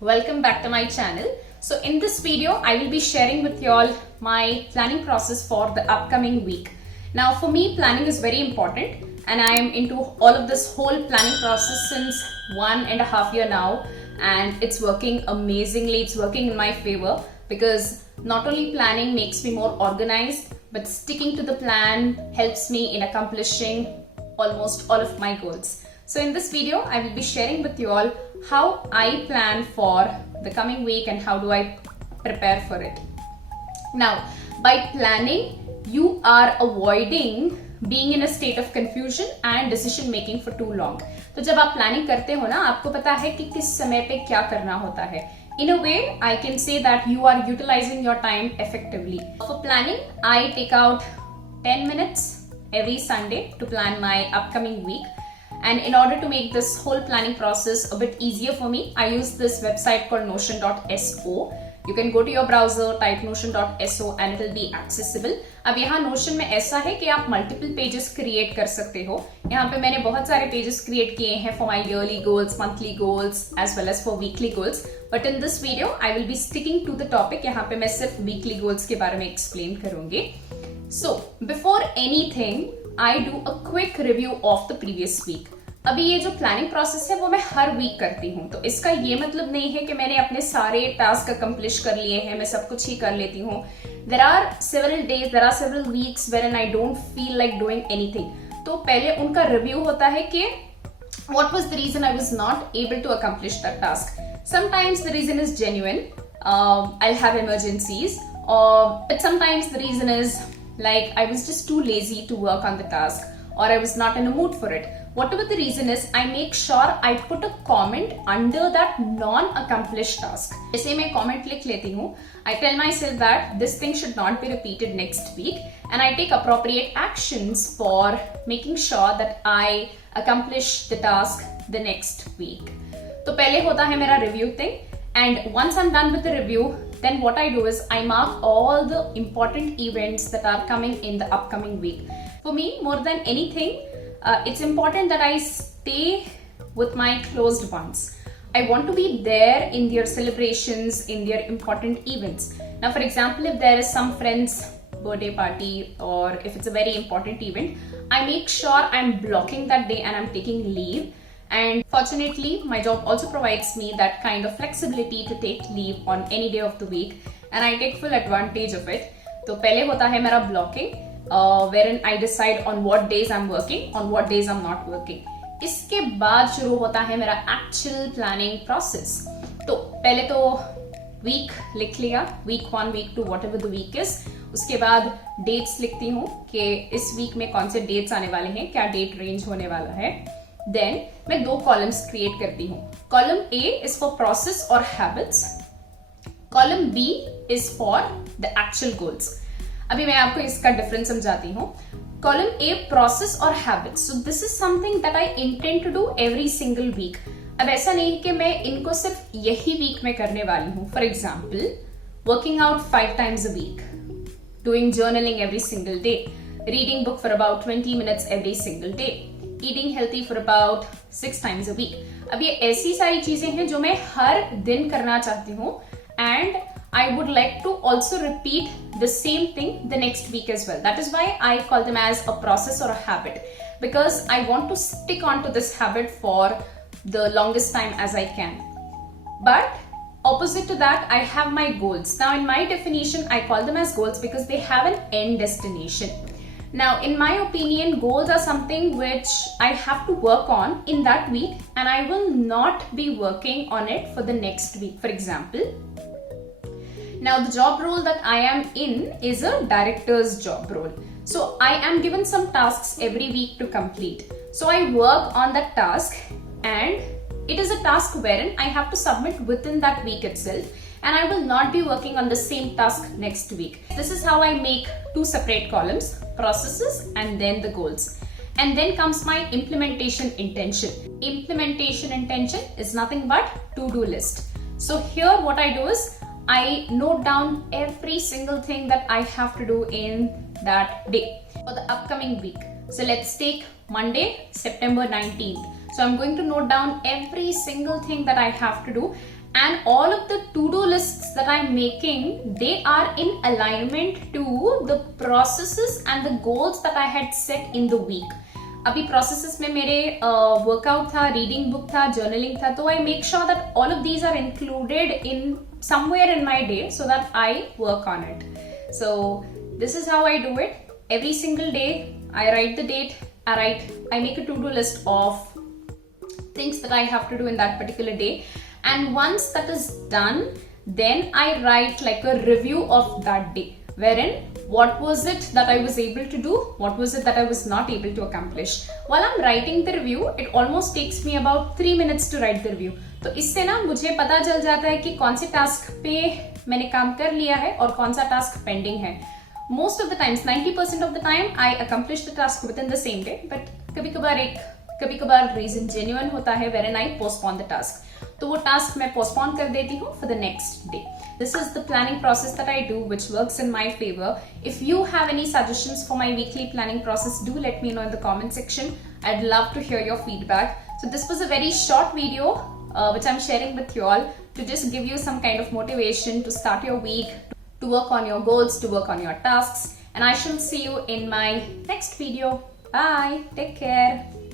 welcome back to my channel. So in this video I will be sharing with you all my planning process for the upcoming week. Now for me, planning is very important and I am into all of this whole planning process since 1.5 years now, and it's working amazingly. It's working in my favor because not only planning makes me more organized, but sticking to the plan helps me in accomplishing almost all of my goals. So in this video, I will be sharing with you all how I plan for the coming week and how do I prepare for it. Now, by planning, you are avoiding being in a state of confusion and decision making for too long. तो जब आप planning करते हो ना, आपको पता है कि किस समय पे क्या करना होता है. In a way, I can say that you are utilizing your time effectively. For planning, I take out 10 minutes every Sunday to plan my upcoming week. And in order to make this whole planning process a bit easier for me, I use this website called notion.so. You can go to your browser, type notion.so and it will be accessible. अब यहाँ Notion में ऐसा है कि आप multiple pages create कर सकते हो. यहाँ पे मैंने बहुत सारे pages create किए हैं for my yearly goals, monthly goals as well as for weekly goals. But in this video, I will be sticking to the topic. यहाँ पे मैं सिर्फ weekly goals के बारे में explain करूँगी. So before anything, I do a quick review of the previous week. अभी ये जो प्लानिंग प्रोसेस है वो मैं हर वीक करती हूँ, तो इसका ये मतलब नहीं है कि मैंने अपने सारे टास्क अकम्प्लिश कर लिए हैं, मैं सब कुछ ही कर लेती हूँ. There are several days, there are several weeks wherein I don't feel like doing anything. तो पहले उनका रिव्यू होता है कि what was the reason I was not able to accomplish that task. Sometimes the reason is genuine. I'll have emergencies, but sometimes the reason is like I was just too lazy to work on the task or I was not in a mood for it. Whatever the reason is, I make sure I put a comment under that non-accomplished task. जैसे मैं comment लिख लेती हूँ, I tell myself that this thing should not be repeated next week and I take appropriate actions for making sure that I accomplish the task the next week. तो पहले होता है मेरा review thing, and once I'm done with the review, then what I do is I mark all the important events that are coming in the upcoming week. For me, more than anything, it's important that I stay with my closed ones. I want to be there in their celebrations, in their important events. Now, for example, if there is some friend's birthday party or if it's a very important event, I make sure I'm blocking that day and I'm taking leave. And fortunately, my job also provides me that kind of flexibility to take leave on any day of the week, and I take full advantage of it. तो पहले होता है मेरा blocking, wherein I decide on what days I'm working, on what days I'm not working. इसके बाद शुरू होता है मेरा actual planning process. तो पहले तो week लिख लिया, week 1, week 2, whatever the week is. उसके बाद dates लिखती हूँ कि इस week में कौन से dates आने वाले हैं, क्या date range होने वाला है. Then मैं 2 columns create करती हूँ. Column A is for process or habits. Column B is for the actual goals. अभी मैं आपको इसका difference समझाती हूँ. Column A, process or habits. So this is something that I intend to do every single week. अब ऐसा नहीं है कि मैं इनको सिर्फ यही week में करने वाली हूँ. For example, working out 5 times a week, doing journaling every single day, reading book for about 20 minutes every single day, eating healthy for about 6 times a week. अब ये ऐसी सारी चीजें हैं जो मैं हर दिन करना चाहती हूँ, and I would like to also repeat the same thing the next week as well. That is why I call them as a process or a habit, because I want to stick on to this habit for the longest time as I can. But opposite to that, I have my goals. Now in my definition, I call them as goals because they have an end destination. Now, in my opinion, goals are something which I have to work on in that week and I will not be working on it for the next week. For example, now the job role that I am in is a director's job role. So I am given some tasks every week to complete. So I work on that task and it is a task wherein I have to submit within that week itself, and I will not be working on the same task next week. This is how I make 2 separate columns, processes and then the goals. And then comes my implementation intention. Implementation intention is nothing but to-do list. So here what I do is I note down every single thing that I have to do in that day for the upcoming week. So let's take Monday, September 19th. So I'm going to note down every single thing that I have to do, and all of the to-do lists that I'm making, they are in alignment to the processes and the goals that I had set in the week. अभी processes में मेरे workout था, reading book था, journaling था, तो I make sure that all of these are included in somewhere in my day so that I work on it. So this is how I do it. Every single day, I write the date, I make a to-do list of things that I have to do in that particular day. And once that is done, then I write like a review of that day, wherein what was it that I was able to do, what was it that I was not able to accomplish. While I'm writing the review, it almost takes me about 3 minutes to write the review. तो इससे ना मुझे पता चल जाता है कि कौन से टास्क पे मैंने काम कर लिया है और कौन सा टास्क पेंडिंग है. Most of the times, 90% of the time, I accomplish the task within the same day. But कभी कभार reason genuine होता है wherein I postpone the task. तो वो task मैं postpone कर देती हूँ for the next day. This is the planning process that I do, which works in my favor. If you have any suggestions for my weekly planning process, do let me know in the comment section. I'd love to hear your feedback. So this was a very short video, which I'm sharing with you all to just give you some kind of motivation to start your week, to work on your goals, to work on your tasks. And I shall see you in my next video. Bye. Take care.